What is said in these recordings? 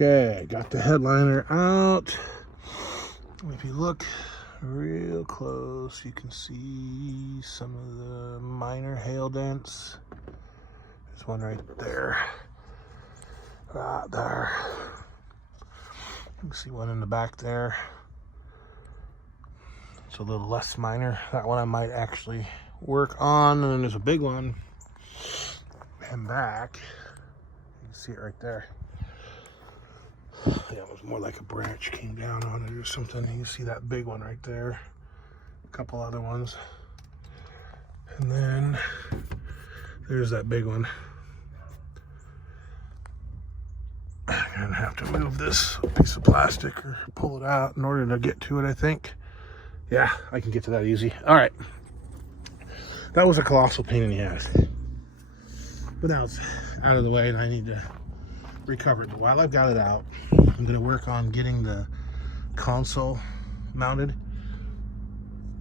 Okay, got the headliner out. If you look real close, you can see some of the minor hail dents. There's one right there. Right there. You can see one in the back there. It's a little less minor. That one I might actually work on. And then there's a big one and back. You can see it right there. Yeah, it was more like a branch came down on it or something. You can see that big one right there. A couple other ones. And then there's that big one. I'm gonna have to move this piece of plastic or pull it out in order to get to it, I think. Yeah, I can get to that easy. All right. That was a colossal pain in the ass. But now it's out of the way and I need to recover it. But while I've got it out, I'm gonna work on getting the console mounted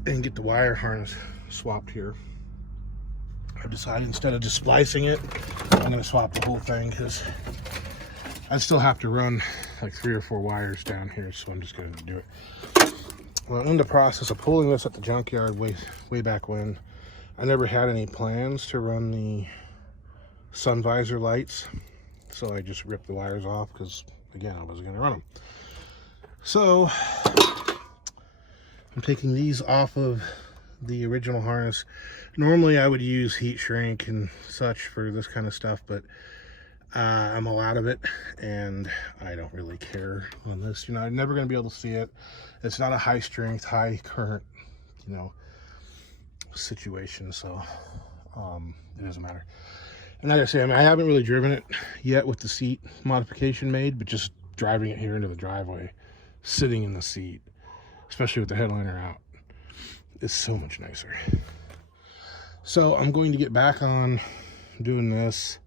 and get the wire harness swapped here. I've decided instead of just splicing it, I'm gonna swap the whole thing because I still have to run like 3 or 4 wires down here, so I'm just gonna do it. Well, in the process of pulling this at the junkyard way back when, I never had any plans to run the sun visor lights, so I just ripped the wires off because, again, I wasn't gonna run them. So I'm taking these off of the original harness. Normally I would use heat shrink and such for this kind of stuff, but I'm all out of it and I don't really care on this. You know, I'm never going to be able to see it. It's not a high strength, high current, you know, situation, so it doesn't matter. And like I say, I mean, I haven't really driven it yet with the seat modification made, but just driving it here into the driveway, sitting in the seat, especially with the headliner out, is so much nicer. So I'm going to get back on doing this.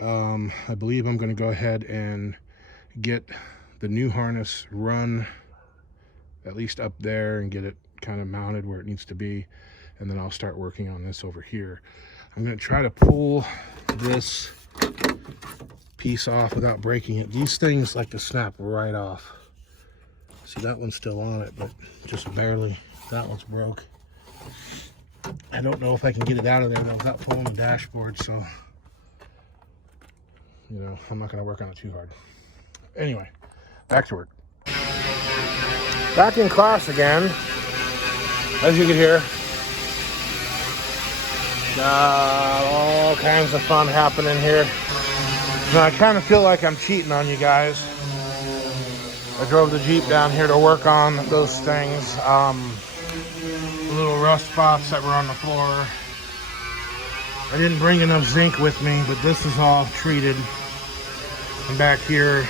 I believe I'm going to go ahead and get the new harness run at least up there and get it kind of mounted where it needs to be, and then I'll start working on this over here. I'm going to try to pull this piece off without breaking it. These things like to snap right off. See, that one's still on it, but just barely. That one's broke. I don't know if I can get it out of there though without pulling the dashboard, so you know, I'm not going to work on it too hard. Anyway, back to work. Back in class again, as you can hear. All kinds of fun happening here. Now, I kind of feel like I'm cheating on you guys. I drove the Jeep down here to work on those things. Little rust spots that were on the floor. I didn't bring enough zinc with me, but this is all treated. And back here,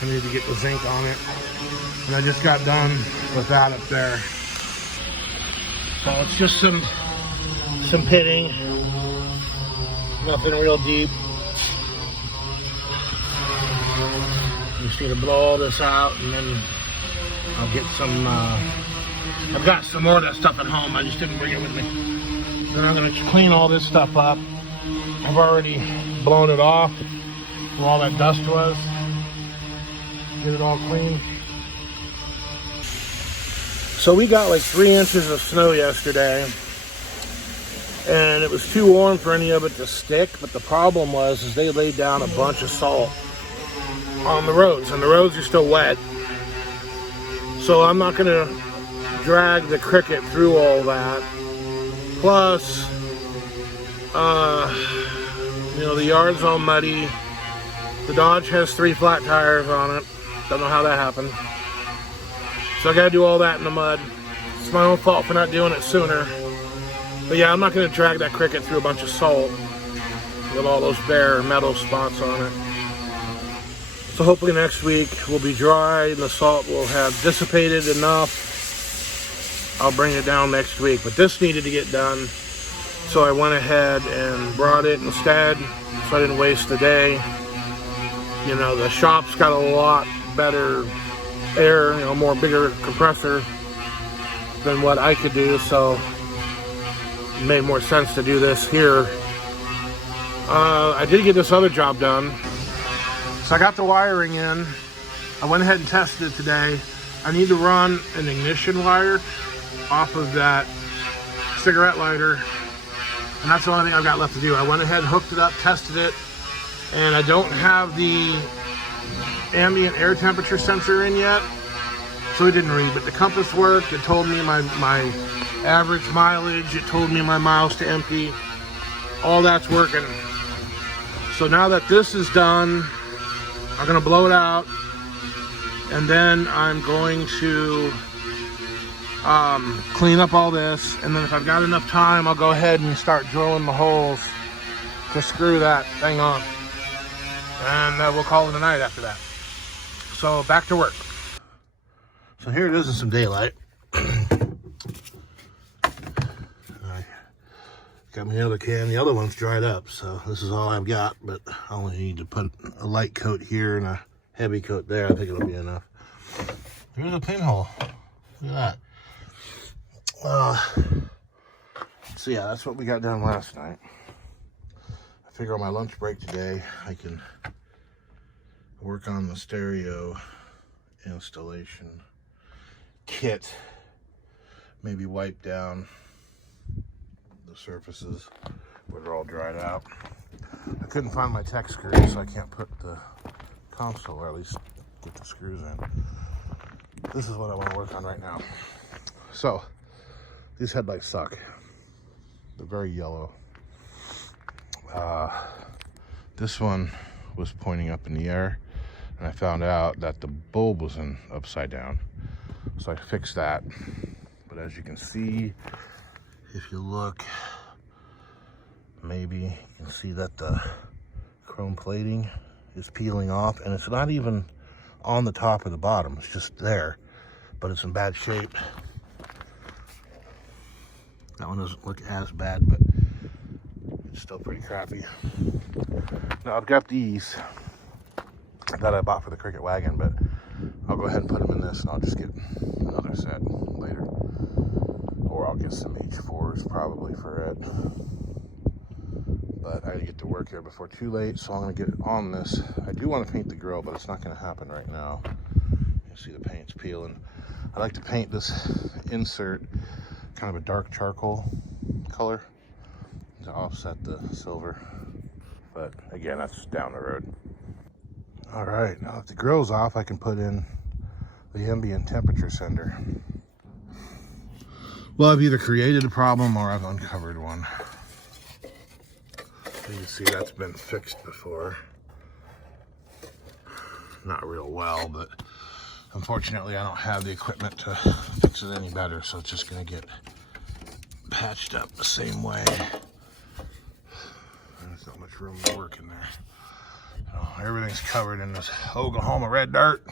I need to get the zinc on it. And I just got done with that up there. So it's just some pitting. Nothing real deep. You just need to blow all this out and then I'll get some, I've got some more of that stuff at home. I just didn't bring it with me. Then I'm going to clean all this stuff up. I've already blown it off where all that dust was. Get it all clean. So we got like 3 inches of snow yesterday. And it was too warm for any of it to stick. But the problem was they laid down a bunch of salt on the roads. And the roads are still wet. So I'm not going to drag the Cricket through all that. Plus, you know, the yard's all muddy. The Dodge has 3 flat tires on it. Don't know how that happened. So I gotta do all that in the mud. It's my own fault for not doing it sooner. But yeah, I'm not gonna drag that Cricket through a bunch of salt with all those bare metal spots on it. So hopefully next week will be dry and the salt will have dissipated enough. I'll bring it down next week. But this needed to get done. So I went ahead and brought it instead, so I didn't waste the day. You know, the shop's got a lot better air, you know, more bigger compressor than what I could do, so it made more sense to do this here. I did get this other job done. So I got the wiring in. I went ahead and tested it today. I need to run an ignition wire off of that cigarette lighter, and that's the only thing I've got left to do. I went ahead and hooked it up, tested it, and I don't have the ambient air temperature sensor in yet, so it didn't read, but the compass worked. It told me my average mileage, it told me my miles to empty. All that's working. So now that this is done, I'm gonna blow it out, and then I'm going to clean up all this, and then if I've got enough time, I'll go ahead and start drilling the holes to screw that thing on, and we'll call it a night after that. So back to work. So here it is in some daylight. I got my other can. The other one's dried up, so this is all I've got, but I only need to put a light coat here and a heavy coat there. I think it'll be enough. There's a pinhole. Look at that. So yeah, that's what we got done last night. I figure on my lunch break today, I can work on the stereo installation kit, maybe wipe down the surfaces where they're all dried out. I couldn't find my tech screws, so I can't put the console, or at least get the screws in. This is what I want to work on right now. So these headlights suck. They're very yellow. This one was pointing up in the air, and I found out that the bulb was upside down. So I fixed that. But as you can see, if you look, maybe you can see that the chrome plating is peeling off, and it's not even on the top or the bottom. It's just there, but it's in bad shape. That one doesn't look as bad, but it's still pretty crappy. Now I've got these that I bought for the Cricket wagon, but I'll go ahead and put them in this, and I'll just get another set later. Or I'll get some H4s probably for it. But I gotta get to work here before too late, so I'm gonna get on this. I do want to paint the grill, but it's not gonna happen right now. You see the paint's peeling. I like to paint this insert kind of a dark charcoal color to offset the silver. But again, that's down the road. All right, now that the grill's off, I can put in the ambient temperature sender. Well, I've either created a problem or I've uncovered one. You can see that's been fixed before. Not real well, but unfortunately I don't have the equipment to fix it any better, so it's just gonna get patched up the same way. There's not much room to work in there. So everything's covered in this Oklahoma red dirt.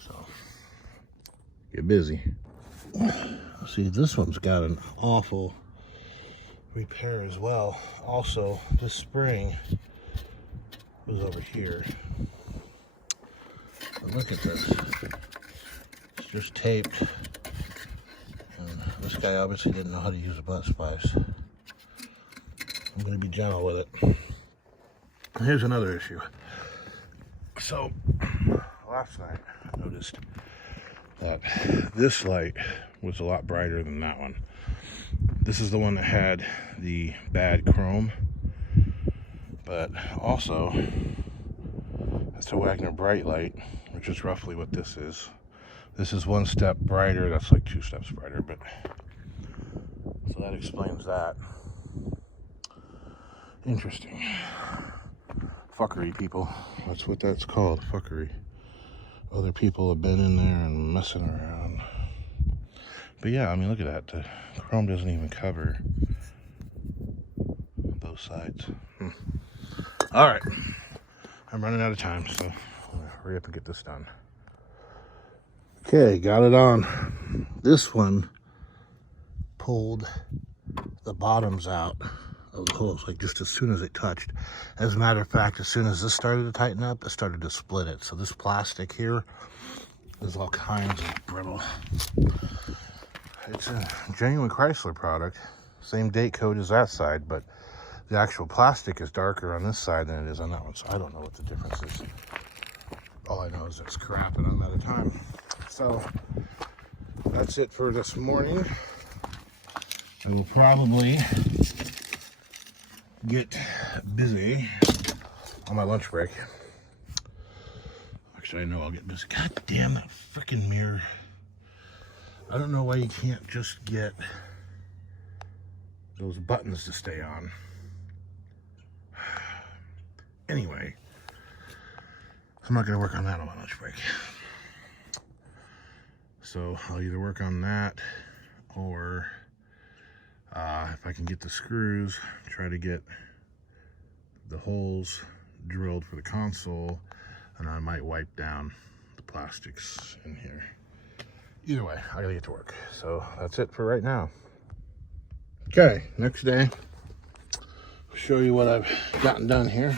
So get busy. See, this one's got an awful repair as well. Also, this spring was over here. But look at this. It's just taped. And this guy obviously didn't know how to use a butt splice. I'm going to be gentle with it. Here's another issue. So, last night I noticed that this light was a lot brighter than that one. This is the one that had the bad chrome, but also that's a Wagner bright light, which is roughly what this is. This is one step brighter. That's like 2 steps brighter, but so that explains that. Interesting. Fuckery, people. That's what that's called, fuckery. Other people have been in there and messing around. But yeah, I mean, look at that. The chrome doesn't even cover both sides. All right. I'm running out of time, so I'm gonna hurry up and get this done. Okay, got it on. This one pulled the bottoms out of the holes, like just as soon as it touched. As a matter of fact, as soon as this started to tighten up, it started to split it. So this plastic here is all kinds of brittle. It's a genuine Chrysler product. Same date code as that side, but the actual plastic is darker on this side than it is on that one. So I don't know what the difference is. All I know is it's crap and I'm out of time. So that's it for this morning. I will probably get busy on my lunch break. Actually, I know I'll get busy. God damn that freaking mirror. I don't know why you can't just get those buttons to stay on. Anyway, I'm not going to work on that on my lunch break. So I'll either work on that or if I can get the screws, try to get the holes drilled for the console, and I might wipe down the plastics in here. Either way, I gotta get to work. So that's it for right now. Okay, next day, I'll show you what I've gotten done here.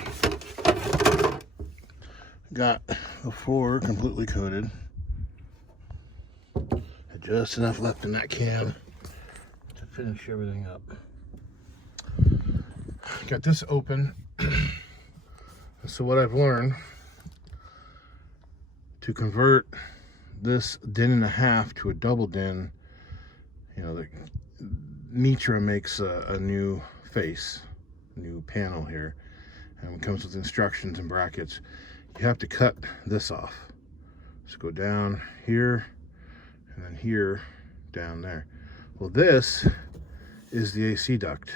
Got the floor completely coated. Had just enough left in that can to finish everything up. Got this open. So what I've learned, to convert this din and a half to a double din, you know, the Mitra makes a new face, new panel here, and it comes with instructions and brackets. You have to cut this off. So go down here and then here, down there. Well, this is the AC duct.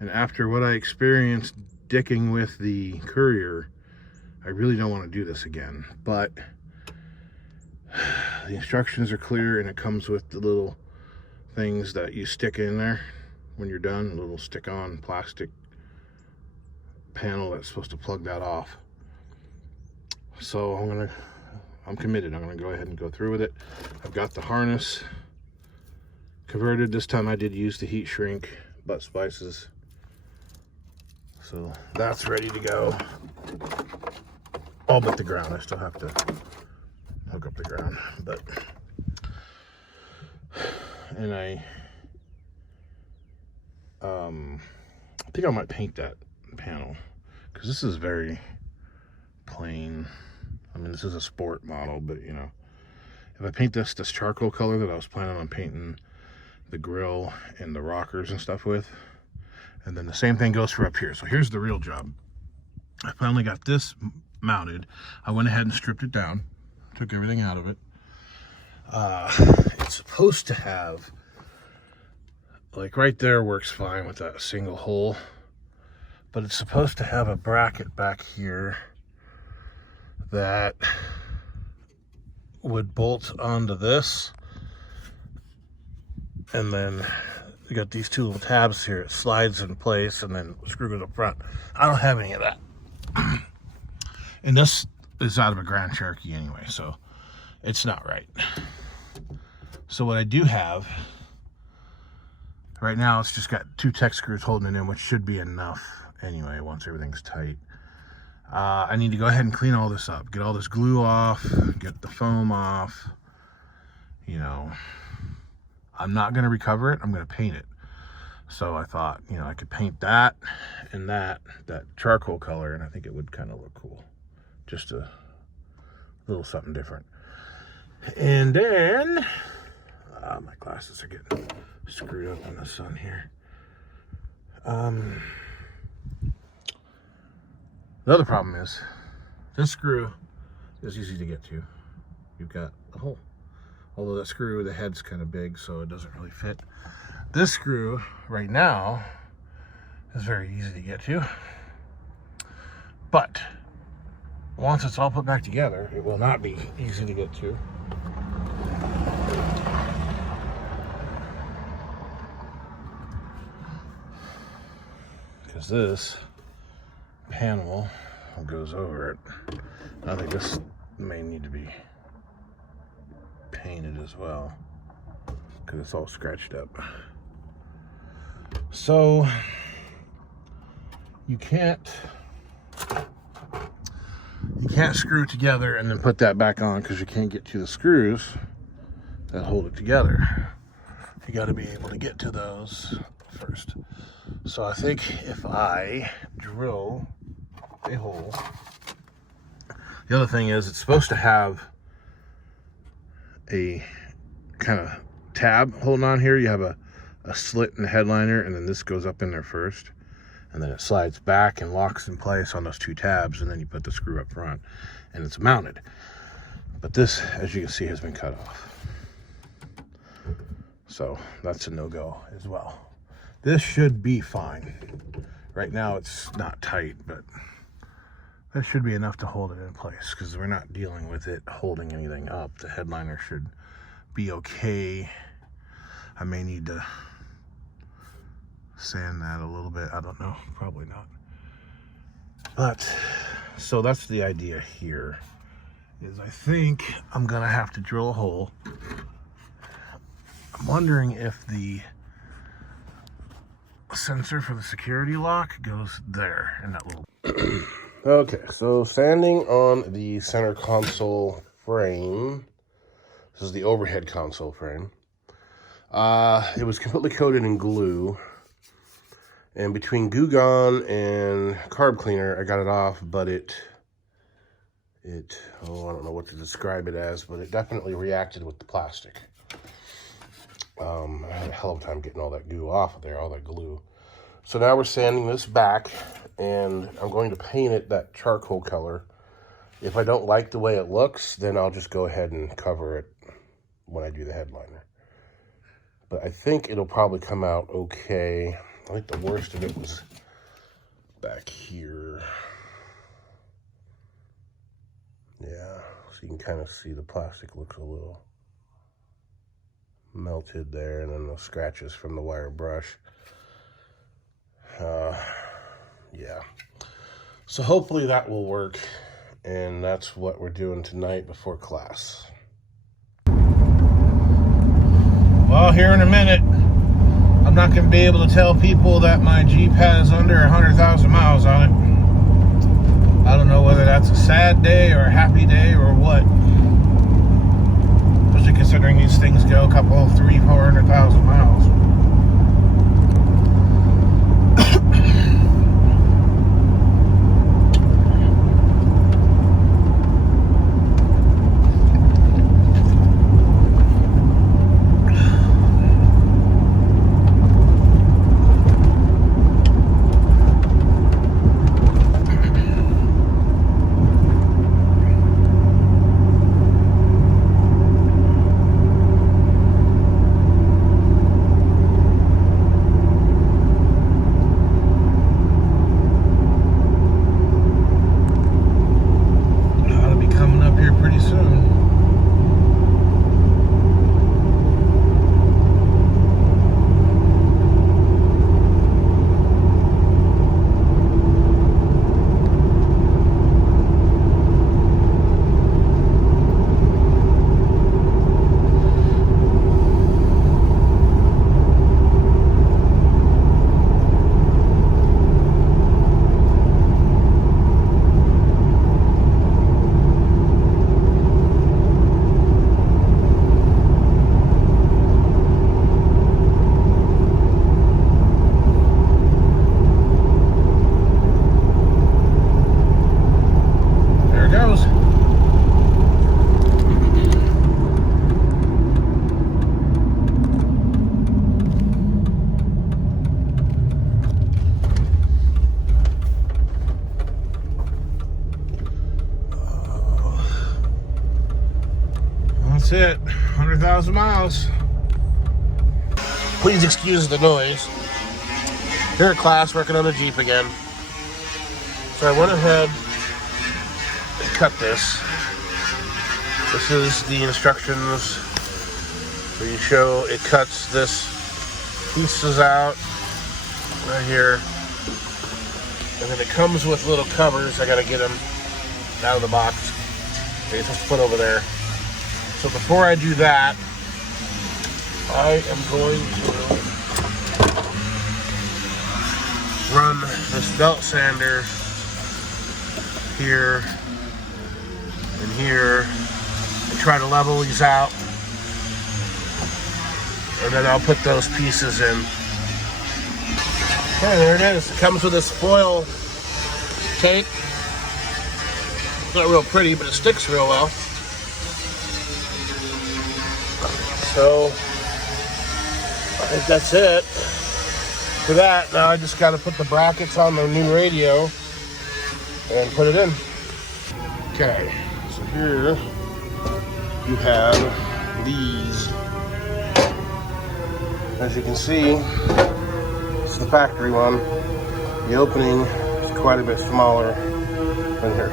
And after what I experienced dicking with the Courier, I really don't want to do this again. But the instructions are clear, and it comes with the little things that you stick in there when you're done, a little stick-on plastic panel that's supposed to plug that off. So I'm committed. I'm gonna go ahead and go through with it. I've got the harness converted. This time I did use the heat shrink butt spices. So that's ready to go. All but the ground. I still have to hook up the ground, but and I think I might paint that panel because this is very plain. I mean, this is a sport model, but you know, if I paint this charcoal color that I was planning on painting the grill and the rockers and stuff with, and then the same thing goes for up here. So here's the real job. I finally got this mounted. I went ahead and stripped it down, took everything out of it. It's supposed to have, like right there works fine with that single hole, but it's supposed to have a bracket back here that would bolt onto this, and then you got these two little tabs here. It slides in place and then screw it up front. I don't have any of that. And this is out of a Grand Cherokee anyway, so it's not right. So what I do have right now, it's just got 2 Tech screws holding it in, which should be enough anyway once everything's tight. I need to go ahead and clean all this up, get all this glue off, get the foam off. You know, I'm not going to recover it. I'm going to paint it. So I thought, you know, I could paint that and that charcoal color, and I think it would kind of look cool. Just a little something different. And then, my glasses are getting screwed up in the sun here. The other problem is, this screw is easy to get to. You've got a hole. Although that screw, the head's kind of big, so it doesn't really fit. This screw, right now, is very easy to get to. But once it's all put back together, it will not be easy to get to. Because this panel goes over it. I think this may need to be painted as well, because it's all scratched up. So you can't screw it together and then put that back on, because you can't get to the screws that hold it together. You got to be able to get to those first. So I think if I drill a hole, the other thing is it's supposed to have a kind of tab holding on here. You have a slit in the headliner, and then this goes up in there first, and then it slides back and locks in place on those two tabs, and then you put the screw up front and it's mounted. But this, as you can see, has been cut off, so that's a no-go as well. This should be fine. Right now it's not tight, but that should be enough to hold it in place, because we're not dealing with it holding anything up. The headliner should be okay. I may need to sand that a little bit. I don't know, probably not. But so that's the idea here, is I think I'm gonna have to drill a hole. I'm wondering if the sensor for the security lock goes there in that little okay, so sanding on the center console frame. This is the overhead console frame. It was completely coated in glue, and between Goo Gone and carb cleaner I got it off, but it I don't know what to describe it as, but it definitely reacted with the plastic. I had a hell of a time getting all that goo off of there, all that glue. So now we're sanding this back, and I'm going to paint it that charcoal color. If I don't like the way it looks, then I'll just go ahead and cover it when I do the headliner. But I think it'll probably come out okay. I think the worst of it was back here. Yeah, so you can kind of see the plastic looks a little melted there, and then the scratches from the wire brush. Yeah, so hopefully that will work, and that's what we're doing tonight before class. Well, here in a minute, I'm not going to be able to tell people that my Jeep has under 100,000 miles on it. I don't know whether that's a sad day or a happy day or what. Especially considering these things go a couple, 300,000-400,000 miles. That's it, 100,000 miles. Please excuse the noise. Here at class, working on the Jeep again. So I went ahead and cut this. This is the instructions where you show it cuts this pieces out right here. And then it comes with little covers. I gotta get them out of the box. They're supposed to put over there. So before I do that, I am going to run this belt sander here and here and try to level these out. And then I'll put those pieces in Okay, there it is. It comes with this foil tape. It's not real pretty, but it sticks real well. So, I think that's it for that. Now I just got to put the brackets on the new radio and put it in. Okay, so here you have these. As you can see, it's the factory one. The opening is quite a bit smaller than here.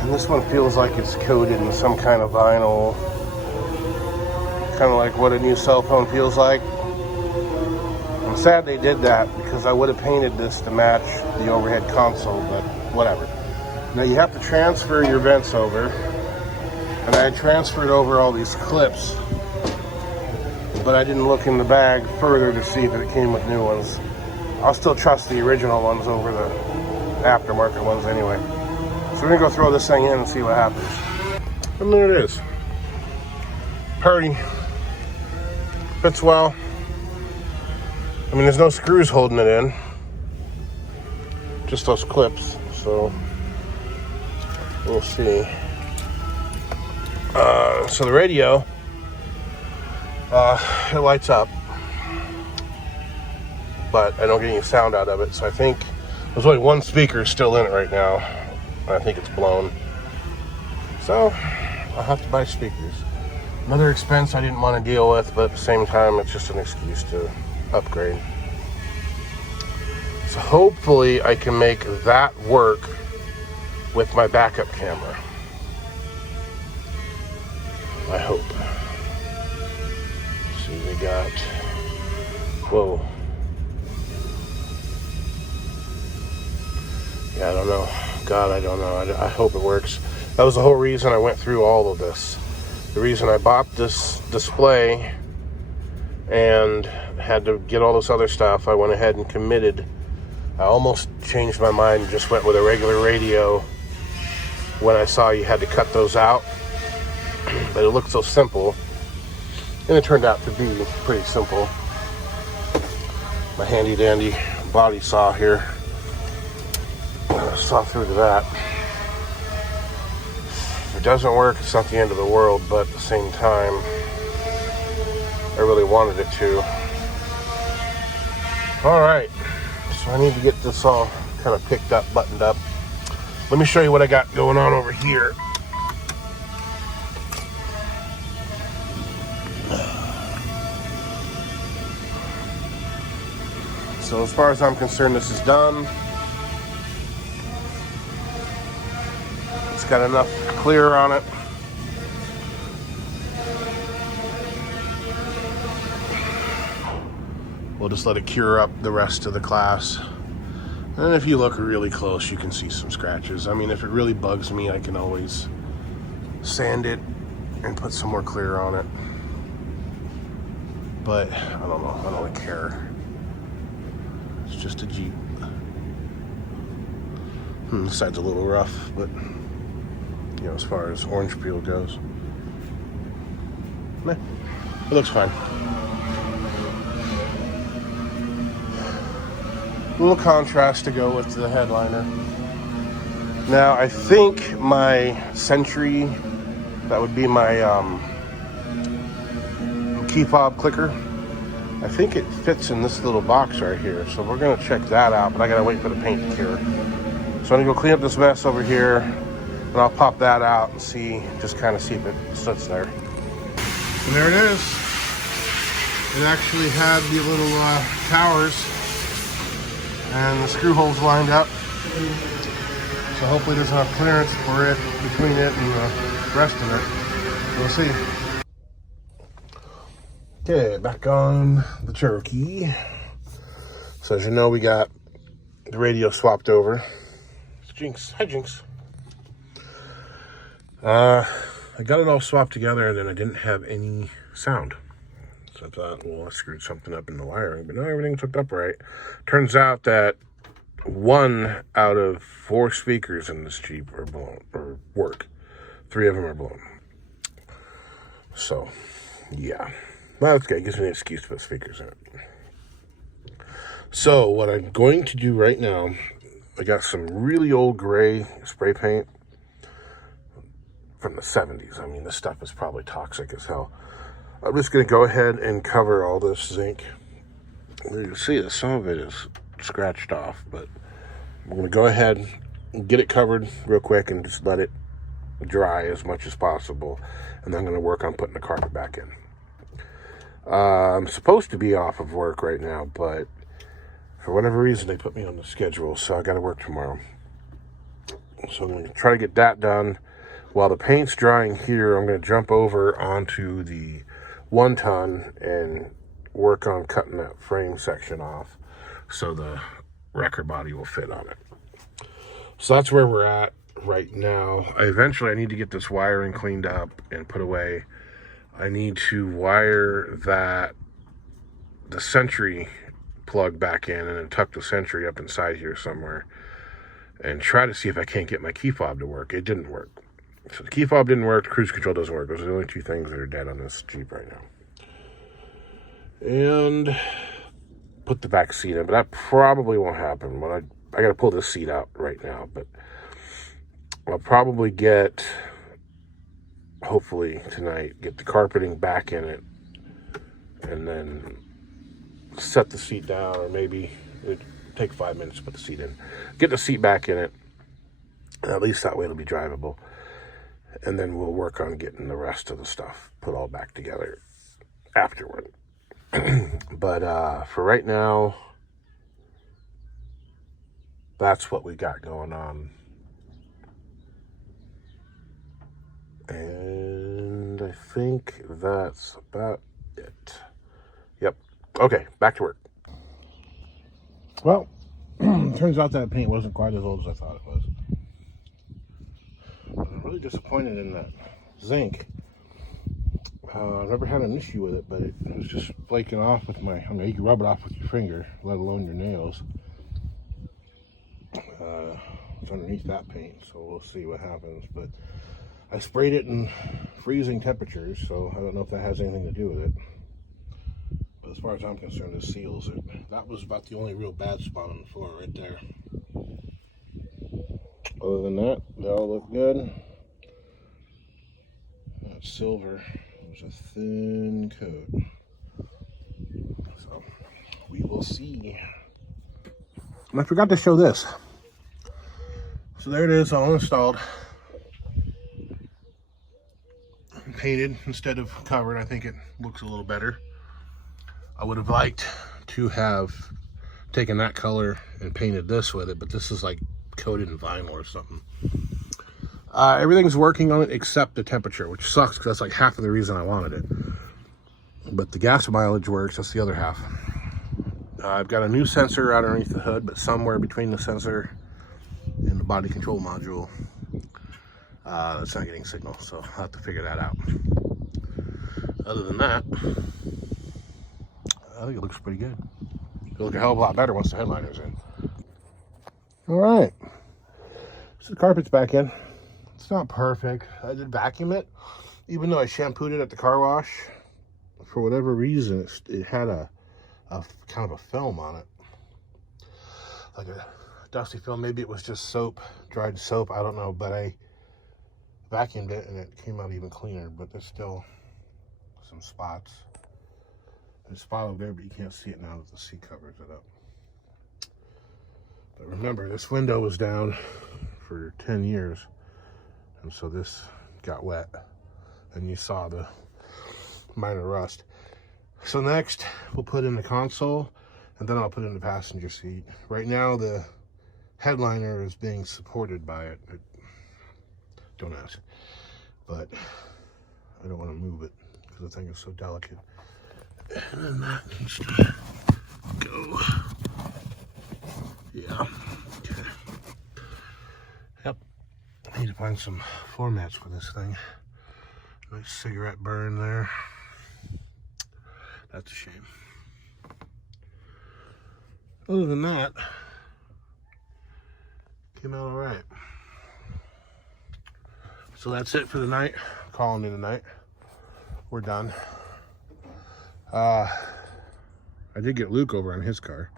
And this one feels like it's coated in some kind of vinyl, kind of like what a new cell phone feels like. I'm sad they did that because I would have painted this to match the overhead console, but whatever. Now you have to transfer your vents over, and I transferred over all these clips, but I didn't look in the bag further to see if it came with new ones. I'll still trust the original ones over the aftermarket ones anyway. So we're gonna go throw this thing in and see what happens. And there it is. Purdy. Fits well. I mean, there's no screws holding it in. Just those clips, so we'll see. So the radio, it lights up, but I don't get any sound out of it, so I think there's only one speaker still in it right now. I think it's blown. So I'll have to buy speakers. Another expense I didn't want to deal with, but at the same time, it's just an excuse to upgrade. So hopefully I can make that work with my backup camera. I hope. Let's see, we got, whoa. Yeah, I don't know. God, I don't know. I hope it works. That was the whole reason I went through all of this. The reason I bought this display and had to get all this other stuff, I went ahead and committed. I almost changed my mind and just went with a regular radio when I saw you had to cut those out. But it looked so simple, and it turned out to be pretty simple. My handy dandy body saw here. Saw through to that. If it doesn't work, it's not the end of the world, but at the same time, I really wanted it to. All right, so I need to get this all kind of picked up, buttoned up. Let me show you what I got going on over here. So as far as I'm concerned, this is done. It's got enough clear on it. We'll just let it cure up the rest of the class. And if you look really close, you can see some scratches. I mean, if it really bugs me, I can always sand it and put some more clear on it. But I don't know, I don't really care. It's just a Jeep. This side's a little rough, but you know, as far as orange peel goes, it looks fine. A little contrast to go with the headliner. Now, I think my Sentry, that would be my key fob clicker, I think it fits in this little box right here. So we're gonna check that out, but I gotta wait for the paint to cure. So I'm gonna go clean up this mess over here, and I'll pop that out and see, just kind of see if it sits there. And there it is. It actually had the little towers and the screw holes lined up. So hopefully there's enough clearance for it between it and the rest of it. We'll see. Okay, back on the Cherokee. So as you know, we got the radio swapped over. It's Jinx. Hi, Jinx. I got it all swapped together, and then I didn't have any sound. So I thought, well, I screwed something up in the wiring, but no, everything's hooked up right. Turns out that 1 out of 4 speakers in this Jeep are blown, or work. 3 of them are blown. So, yeah. Well, that's good. It gives me an excuse to put speakers in it. So what I'm going to do right now, I got some really old gray spray paint from the 70s. I mean, this stuff is probably toxic as hell. I'm just going to go ahead and cover all this zinc. You can see that some of it is scratched off, but I'm going to go ahead and get it covered real quick and just let it dry as much as possible. And then I'm going to work on putting the carpet back in. I'm supposed to be off of work right now, but for whatever reason, they put me on the schedule, so I got to work tomorrow. So I'm going to try to get that done. While the paint's drying here, I'm going to jump over onto the 1-ton and work on cutting that frame section off so the wrecker body will fit on it. So that's where we're at right now. Eventually, I need to get this wiring cleaned up and put away. I need to wire the Sentry plug back in and then tuck the Sentry up inside here somewhere and try to see if I can't get my key fob to work. It didn't work. So the key fob didn't work, the cruise control doesn't work. Those are the only two things that are dead on this Jeep right now. And put the back seat in, but that probably won't happen. When I got to pull this seat out right now, but I'll probably hopefully tonight, get the carpeting back in it and then set the seat down, or maybe it'd take 5 minutes to put the seat in. Get the seat back in it, and at least that way it'll be drivable. And then we'll work on getting the rest of the stuff put all back together afterward. But for right now, that's what we got going on. And I think that's about it. Yep. Okay, back to work. Well, turns out that paint wasn't quite as old as I thought it was. I'm really disappointed in that zinc. I've never had an issue with it, but it was just flaking off with I mean, you can rub it off with your finger, let alone your nails. It's underneath that paint, so we'll see what happens. But I sprayed it in freezing temperatures, so I don't know if that has anything to do with it. But as far as I'm concerned, it seals it. That was about the only real bad spot on the floor right there. Other than that, they all look good. That silver was a thin coat. So we will see. And I forgot to show this. So there it is, all installed. Painted instead of covered. I think it looks a little better. I would have liked to have taken that color and painted this with it, but this is like coated in vinyl or something. Everything's working on it except the temperature, which sucks because that's like half of the reason I wanted it. But the gas mileage works, that's the other half. I've got a new sensor out underneath the hood, but somewhere between the sensor and the body control module, it's not getting signal, so I'll have to figure that out. Other than that, I think it looks pretty good. It'll look a hell of a lot better once the headliner's in. All right, so the carpet's back in. It's not perfect. I did vacuum it, even though I shampooed it at the car wash. For whatever reason, it had a kind of a film on it, like a dusty film. Maybe it was just soap, dried soap, I don't know, but I vacuumed it and it came out even cleaner. But there's still some spots. There's a spot over there, but you can't see it now that the seat covers it up. But remember, this window was down for 10 years, and so this got wet, and you saw the minor rust. So next, we'll put in the console, and then I'll put in the passenger seat. Right now, the headliner is being supported by it. Don't ask. But I don't want to move it because the thing is so delicate. And then that needs to go. Yeah. Okay. Yep. I need to find some floor mats for this thing. Nice cigarette burn there. That's a shame. Other than that, came out all right. So that's it for the night. I'm calling it a night. We're done. I did get Luke over on his car.